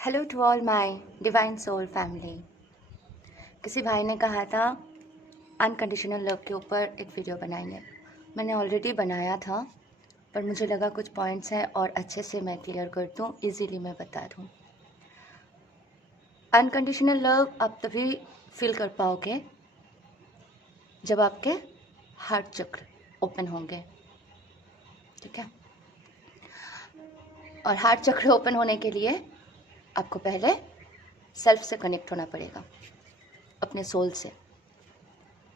Hello to all my divine soul family. किसी भाई ने कहा था अनकंडीशनल लव के ऊपर एक वीडियो बनाएंगे। मैंने ऑलरेडी बनाया था, पर मुझे लगा कुछ पॉइंट्स हैं और अच्छे से मैं क्लियर कर दूँ, इजीली मैं बता दूँ। अनकंडीशनल लव आप तभी फील कर पाओगे जब आपके हार्ट चक्र ओपन होंगे, ठीक है। और हार्ट चक्र ओपन होने के लिए आपको पहले सेल्फ से कनेक्ट होना पड़ेगा, अपने सोल से,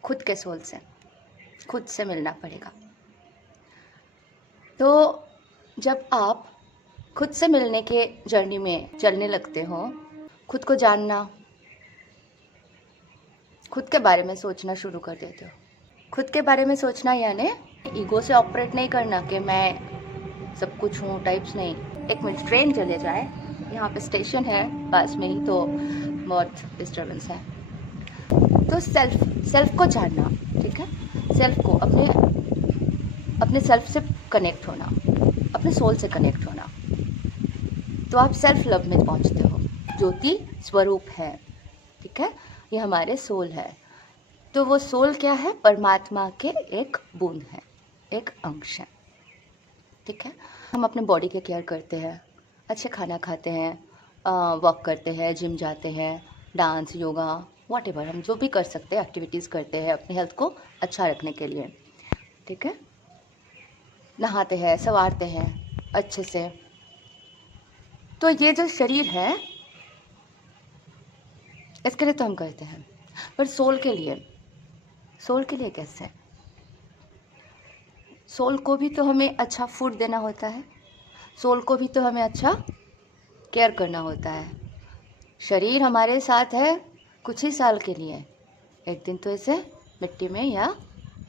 खुद के सोल से, खुद से मिलना पड़ेगा। तो जब आप खुद से मिलने के जर्नी में चलने लगते हो, खुद को जानना, खुद के बारे में सोचना शुरू कर देते हो। खुद के बारे में सोचना यानी ईगो से ऑपरेट नहीं करना कि मैं सब कुछ हूँ टाइप्स नहीं। एक मिनट, ट्रेन चले जाए, यहाँ पे स्टेशन है पास में ही, तो बहुत डिस्टर्बेंस है। तो सेल्फ को जानना, ठीक है। सेल्फ को अपने सेल्फ से कनेक्ट होना, अपने सोल से कनेक्ट होना, तो आप सेल्फ लव में पहुंचते हो। ज्योति स्वरूप है, ठीक है, ये हमारे सोल है। तो वो सोल क्या है? परमात्मा के एक बूंद है, एक अंश है, ठीक है। हम अपने बॉडी के केयर करते हैं, अच्छे खाना खाते हैं, वॉक करते हैं, जिम जाते हैं, डांस, योगा, व्हाटएवर, हम जो भी कर सकते हैं एक्टिविटीज़ करते हैं अपनी हेल्थ को अच्छा रखने के लिए, ठीक है। नहाते हैं, संवारते हैं अच्छे से। तो ये जो शरीर है इसके लिए तो हम करते हैं, पर सोल के लिए कैसे? सोल को भी तो हमें अच्छा फूड देना होता है, सोल को भी तो हमें अच्छा केयर करना होता है। शरीर हमारे साथ है कुछ ही साल के लिए, एक दिन तो इसे मिट्टी में या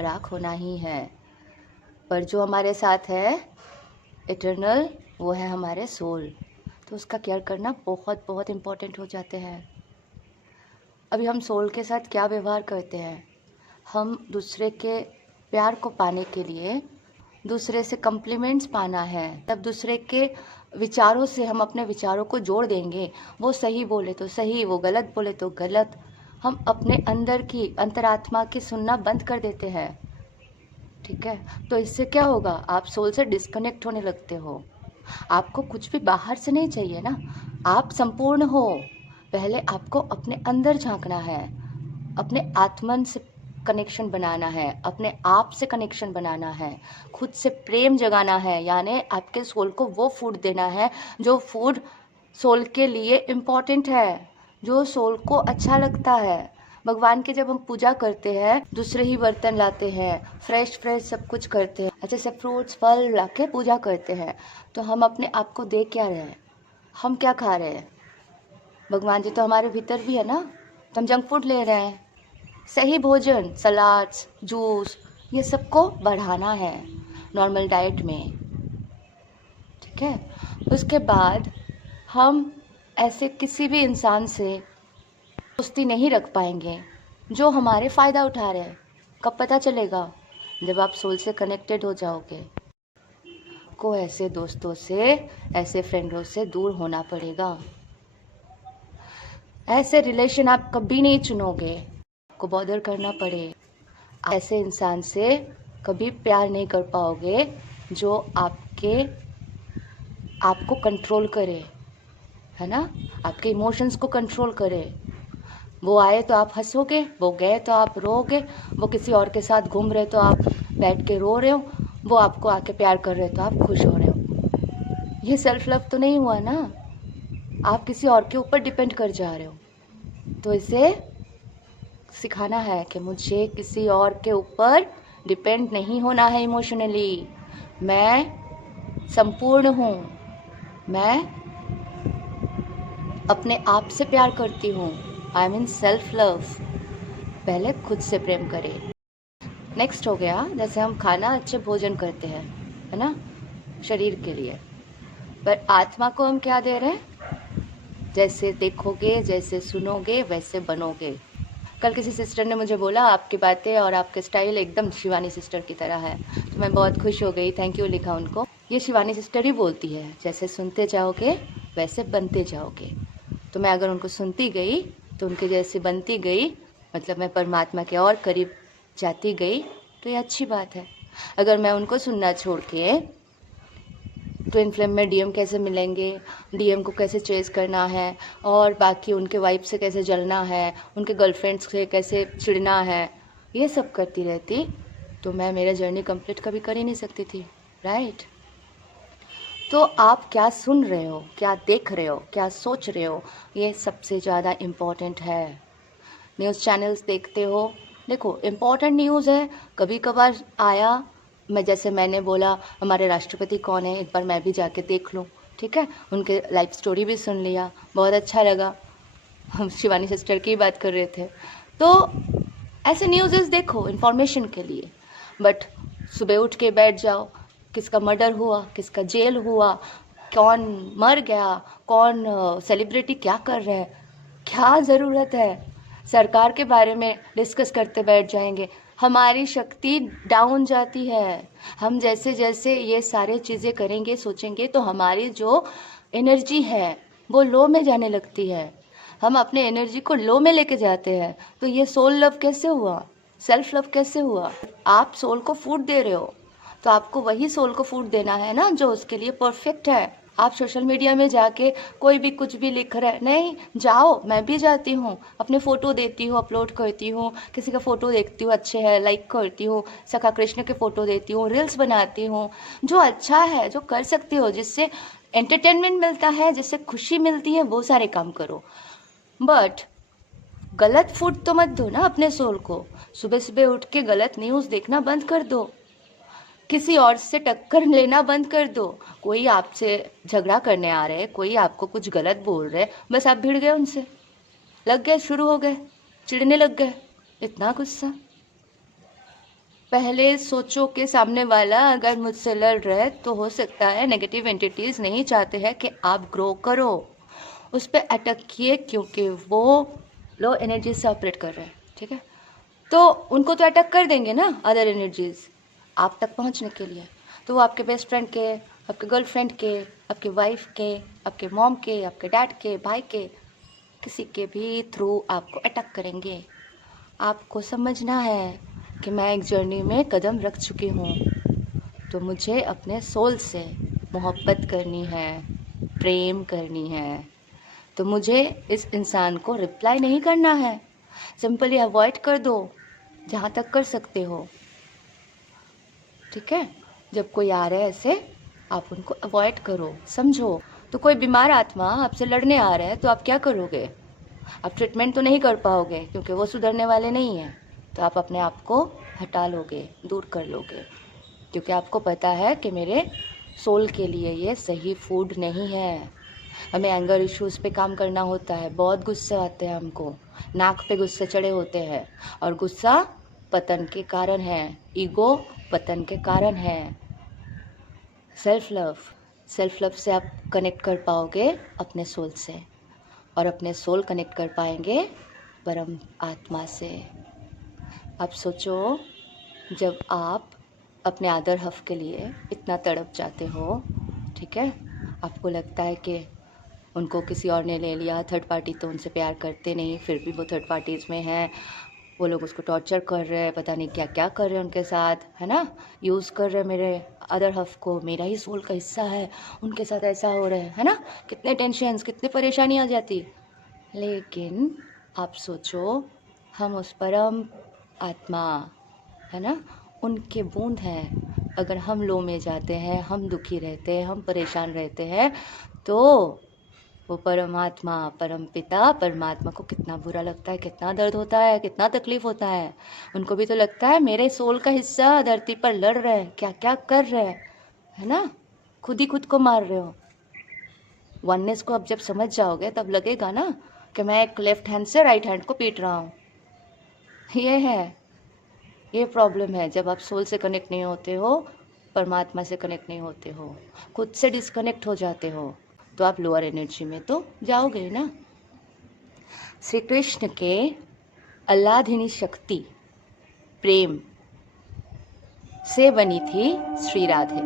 राख होना ही है, पर जो हमारे साथ है इटर्नल, वो है हमारे सोल। तो उसका केयर करना बहुत बहुत इम्पोर्टेंट हो जाते हैं। अभी हम सोल के साथ क्या व्यवहार करते हैं? हम दूसरे के प्यार को पाने के लिए, दूसरे से कम्प्लीमेंट्स पाना है, तब दूसरे के विचारों से हम अपने विचारों को जोड़ देंगे। वो सही बोले तो सही, वो गलत बोले तो गलत। हम अपने अंदर की अंतरात्मा की सुनना बंद कर देते हैं, ठीक है। तो इससे क्या होगा? आप सोल से डिस्कनेक्ट होने लगते हो। आपको कुछ भी बाहर से नहीं चाहिए ना, आप संपूर्ण हो। पहले आपको अपने अंदर झांकना है, अपने आत्मन से कनेक्शन बनाना है, अपने आप से कनेक्शन बनाना है, खुद से प्रेम जगाना है, यानी आपके सोल को वो फूड देना है जो फूड सोल के लिए इम्पॉर्टेंट है, जो सोल को अच्छा लगता है। भगवान की जब हम पूजा करते हैं, दूसरे ही बर्तन लाते हैं, फ्रेश सब कुछ करते हैं, अच्छे से फ्रूट्स फल ला के पूजा करते हैं, तो हम अपने आप को दे क्या रहे हैं? हम क्या खा रहे हैं? भगवान जी तो हमारे भीतर भी है ना, तो हम जंक फूड ले रहे हैं। सही भोजन, सलाड्स, जूस, ये सबको बढ़ाना है नॉर्मल डाइट में, ठीक है। उसके बाद हम ऐसे किसी भी इंसान से दोस्ती नहीं रख पाएंगे जो हमारे फ़ायदा उठा रहे हैं। कब पता चलेगा? जब आप सोल से कनेक्टेड हो जाओगे। को ऐसे दोस्तों से, ऐसे फ्रेंडों से दूर होना पड़ेगा। ऐसे रिलेशन आप कभी नहीं चुनोगे, आपको बॉदर करना पड़े। ऐसे इंसान से कभी प्यार नहीं कर पाओगे जो आपको कंट्रोल करे, है ना, आपके इमोशंस को कंट्रोल करे। वो आए तो आप हंसोगे, वो गए तो आप रोओगे, वो किसी और के साथ घूम रहे तो आप बैठ के रो रहे हो, वो आपको आके प्यार कर रहे तो आप खुश हो रहे हो। ये सेल्फ लव तो नहीं हुआ ना, आप किसी और के ऊपर डिपेंड कर जा रहे हो। तो इसे सिखाना है कि मुझे किसी और के ऊपर डिपेंड नहीं होना है इमोशनली। मैं संपूर्ण हूँ, मैं अपने आप से प्यार करती हूँ। I mean self love. पहले खुद से प्रेम करें। नेक्स्ट हो गया, जैसे हम खाना अच्छे भोजन करते हैं, है ना, शरीर के लिए, पर आत्मा को हम क्या दे रहे हैं? जैसे देखोगे, जैसे सुनोगे, वैसे बनोगे। कल किसी सिस्टर ने मुझे बोला आपकी बातें और आपके स्टाइल एकदम शिवानी सिस्टर की तरह है, तो मैं बहुत खुश हो गई, थैंक यू लिखा उनको। ये शिवानी सिस्टर ही बोलती है, जैसे सुनते जाओगे वैसे बनते जाओगे। तो मैं अगर उनको सुनती गई तो उनके जैसे बनती गई, मतलब मैं परमात्मा के और करीब जाती गई, तो ये अच्छी बात है। अगर मैं उनको सुनना छोड़ के ट्विन फ्लेम में डीएम कैसे मिलेंगे, डीएम को कैसे चेस करना है, और बाकी उनके वाइफ से कैसे जलना है, उनके गर्लफ्रेंड्स से कैसे चिढ़ना है, ये सब करती रहती, तो मैं मेरा जर्नी कंप्लीट कभी कर ही नहीं सकती थी, राइट। तो आप क्या सुन रहे हो, क्या देख रहे हो, क्या सोच रहे हो, ये सबसे ज़्यादा इम्पॉर्टेंट है। न्यूज़ चैनल्स देखते हो, देखो इम्पॉर्टेंट न्यूज़ है, कभी कभार आया, जैसे मैंने बोला हमारे राष्ट्रपति कौन है, एक बार मैं भी जाके देख लूँ, ठीक है, उनके लाइफ स्टोरी भी सुन लिया, बहुत अच्छा लगा। हम शिवानी सिस्टर की बात कर रहे थे, तो ऐसे न्यूज़ देखो इन्फॉर्मेशन के लिए, बट सुबह उठ के बैठ जाओ, किसका मर्डर हुआ, किसका जेल हुआ, कौन मर गया, कौन सेलिब्रिटी क्या कर रहा है, क्या ज़रूरत है सरकार के बारे में डिस्कस करते बैठ जाएंगे, हमारी शक्ति डाउन जाती है। हम जैसे जैसे ये सारे चीज़ें करेंगे सोचेंगे तो हमारी जो एनर्जी है वो लो में जाने लगती है, हम अपने एनर्जी को लो में लेके जाते हैं। तो ये सोल लव कैसे हुआ, सेल्फ लव कैसे हुआ? आप सोल को फूड दे रहे हो तो आपको वही सोल को फूड देना है ना जो उसके लिए परफेक्ट है। आप सोशल मीडिया में जाके कोई भी कुछ भी लिख रहा है, नहीं जाओ, मैं भी जाती हूँ, अपने फ़ोटो देती हूँ, अपलोड करती हूँ, किसी का फ़ोटो देखती हूँ अच्छे है लाइक करती हूँ, सखा कृष्ण के फ़ोटो देती हूँ, रील्स बनाती हूँ, जो अच्छा है जो कर सकती हो, जिससे एंटरटेनमेंट मिलता है, जिससे खुशी मिलती है, वो सारे काम करो। बट गलत फूड तो मत दो ना अपने सोल को। सुबह सुबह उठ के गलत न्यूज़ देखना बंद कर दो, किसी और से टक्कर लेना बंद कर दो। कोई आपसे झगड़ा करने आ रहे, कोई आपको कुछ गलत बोल रहे, बस आप भिड़ गए उनसे, लग गए, शुरू हो गए, चिढ़ने लग गए, इतना गुस्सा। पहले सोचो कि सामने वाला अगर मुझसे लड़ रहा है तो हो सकता है नेगेटिव एंटिटीज़ नहीं चाहते हैं कि आप ग्रो करो, उस पर अटैक किए क्योंकि वो लो एनर्जी से ऑपरेट कर रहे हैं, ठीक है, तो उनको तो अटैक कर देंगे ना अदर एनर्जीज आप तक पहुंचने के लिए। तो वो आपके बेस्ट फ्रेंड के, आपके गर्लफ्रेंड के, आपके वाइफ के, आपके मॉम के, आपके डैड के, भाई के, किसी के भी थ्रू आपको अटैक करेंगे। आपको समझना है कि मैं एक जर्नी में कदम रख चुकी हूँ, तो मुझे अपने सोल से मोहब्बत करनी है, प्रेम करनी है, तो मुझे इस इंसान को रिप्लाई नहीं करना है, सिंपली अवॉइड कर दो जहाँ तक कर सकते हो, ठीक है। जब कोई आ रहा है ऐसे आप उनको अवॉइड करो, समझो। तो कोई बीमार आत्मा आपसे लड़ने आ रहा है तो आप क्या करोगे? आप ट्रीटमेंट तो नहीं कर पाओगे क्योंकि वो सुधरने वाले नहीं हैं, तो आप अपने आप को हटा लोगे, दूर कर लोगे, क्योंकि आपको पता है कि मेरे सोल के लिए ये सही फूड नहीं है। हमें एंगर इश्यूज़ पे काम करना होता है, बहुत गुस्से आते हैं हमको, नाक पे गुस्से चढ़े होते हैं, और गुस्सा पतन के कारण है, ईगो पतन के कारण है। सेल्फ लव से आप कनेक्ट कर पाओगे अपने सोल से, और अपने सोल कनेक्ट कर पाएंगे परम आत्मा से। आप सोचो, जब आप अपने अदर हाफ के लिए इतना तड़प जाते हो, ठीक है, आपको लगता है कि उनको किसी और ने ले लिया, थर्ड पार्टी तो उनसे प्यार करते नहीं, फिर भी वो थर्ड पार्टीज़ में हैं, वो लोग उसको टॉर्चर कर रहे हैं, पता नहीं क्या क्या कर रहे हैं उनके साथ, है ना, यूज़ कर रहे हैं मेरे अदर हाफ को, मेरा ही सोल का हिस्सा है, उनके साथ ऐसा हो रहा है ना, कितने टेंशन्स, कितनी परेशानी आ जाती। लेकिन आप सोचो, हम उस परम आत्मा, है ना, उनके बूंद हैं। अगर हम लो में जाते हैं, हम दुखी रहते हैं, हम परेशान रहते हैं, तो वो परमात्मा, परम पिता परमात्मा को कितना बुरा लगता है, कितना दर्द होता है, कितना तकलीफ़ होता है। उनको भी तो लगता है मेरे सोल का हिस्सा धरती पर लड़ रहे हैं, क्या क्या कर रहे हैं, है ना, खुद ही खुद को मार रहे हो। वननेस को अब जब समझ जाओगे तब लगेगा ना कि मैं एक लेफ्ट हैंड से राइट हैंड को पीट रहा हूँ। ये प्रॉब्लम है, जब आप सोल से कनेक्ट नहीं होते हो, परमात्मा से कनेक्ट नहीं होते हो, खुद से डिस्कनेक्ट हो जाते हो, तो आप लोअर एनर्जी में तो जाओगे ना। श्री कृष्ण के आह्लादिनी शक्ति प्रेम से बनी थी श्री राधे,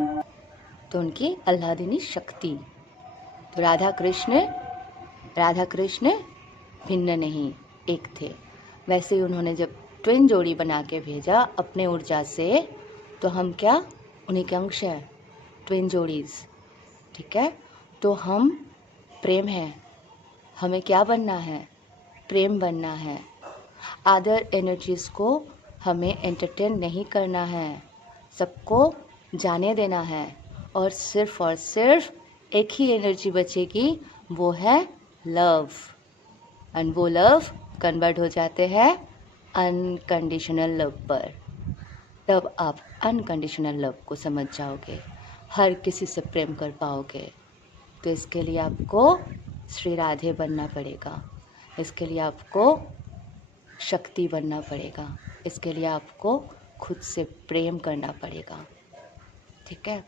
तो उनकी आह्लादिनी शक्ति, तो राधा कृष्ण राधा कृष्ण भिन्न नहीं, एक थे। वैसे ही उन्होंने जब ट्विन जोड़ी बना के भेजा अपने ऊर्जा से, तो हम क्या उन्हीं के अंश हैं, ट्विन जोड़ीज़। ठीक है, तो हम प्रेम हैं, हमें क्या बनना है, प्रेम बनना है। अदर एनर्जीज़ को हमें एंटरटेन नहीं करना है, सबको जाने देना है, और सिर्फ एक ही एनर्जी बचेगी, वो है लव। एंड वो लव कन्वर्ट हो जाते हैं अनकंडीशनल लव पर। तब आप अनकंडीशनल लव को समझ जाओगे, हर किसी से प्रेम कर पाओगे। तो इसके लिए आपको श्री राधे बनना पड़ेगा, इसके लिए आपको शक्ति बनना पड़ेगा, इसके लिए आपको खुद से प्रेम करना पड़ेगा। ठीक है,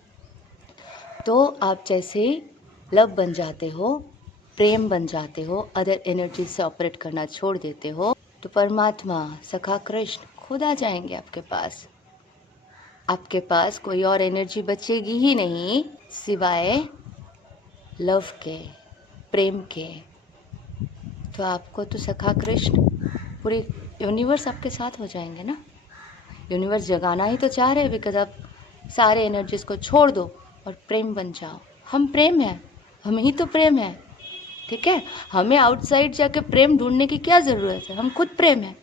तो आप जैसे ही लव बन जाते हो, प्रेम बन जाते हो, अदर एनर्जी से ऑपरेट करना छोड़ देते हो, तो परमात्मा सखा कृष्ण खुद आ जाएंगे आपके पास। आपके पास कोई और एनर्जी बचेगी ही नहीं सिवाय लव के, प्रेम के। तो आपको तो सखा कृष्ण, पूरी यूनिवर्स आपके साथ हो जाएंगे ना। यूनिवर्स जगाना ही तो चाह रहे हैं, बिकॉज आप सारे एनर्जीज को छोड़ दो और प्रेम बन जाओ। हम प्रेम हैं, हम ही तो प्रेम है। ठीक है, हमें आउटसाइड जाके प्रेम ढूंढने की क्या ज़रूरत है, हम खुद प्रेम है।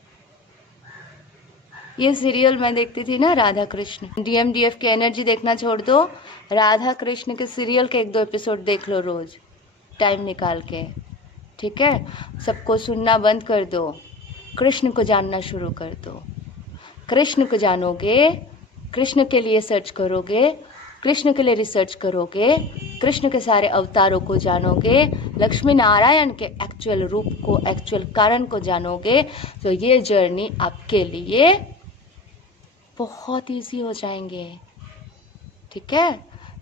ये सीरियल मैं देखती थी ना, राधा कृष्ण। DMDF की एनर्जी देखना छोड़ दो, राधा कृष्ण के सीरियल के 1-2 एपिसोड देख लो रोज टाइम निकाल के। ठीक है, सबको सुनना बंद कर दो, कृष्ण को जानना शुरू कर दो। कृष्ण को जानोगे, कृष्ण के लिए सर्च करोगे, कृष्ण के लिए रिसर्च करोगे, कृष्ण के सारे अवतारों को जानोगे, लक्ष्मी नारायण के एक्चुअल रूप को, एक्चुअल कारण को जानोगे, तो ये जर्नी आपके लिए बहुत इजी हो जाएंगे। ठीक है,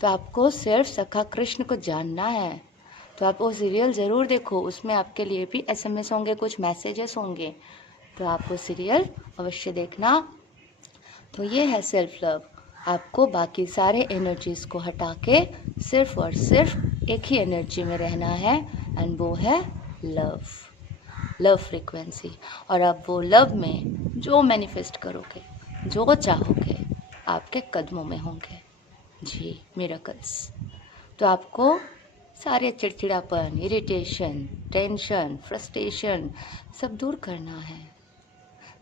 तो आपको सिर्फ सखा कृष्ण को जानना है। तो आप वो सीरियल ज़रूर देखो, उसमें आपके लिए भी SMS होंगे, कुछ मैसेजेस होंगे, तो आप वो सीरियल अवश्य देखना। तो ये है सेल्फ लव। आपको बाकी सारे एनर्जीज़ को हटा के सिर्फ और सिर्फ एक ही एनर्जी में रहना है, एंड वो है लव, लव फ्रीक्वेंसी। और अब वो लव में जो मैनिफेस्ट करोगे, जो चाहोगे, आपके कदमों में होंगे। जी, मिरेकल्स। तो आपको सारे चिड़चिड़ापन, इरिटेशन, टेंशन, फ्रस्ट्रेशन सब दूर करना है।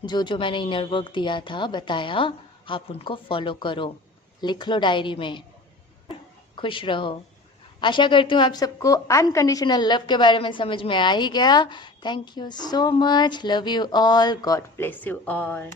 जो मैंने इनर वर्क दिया था, बताया, आप उनको फॉलो करो, लिख लो डायरी में। खुश रहो। आशा करती हूँ आप सबको अनकंडीशनल लव के बारे में समझ में आ ही गया। Thank you so much, love you all, God bless you all.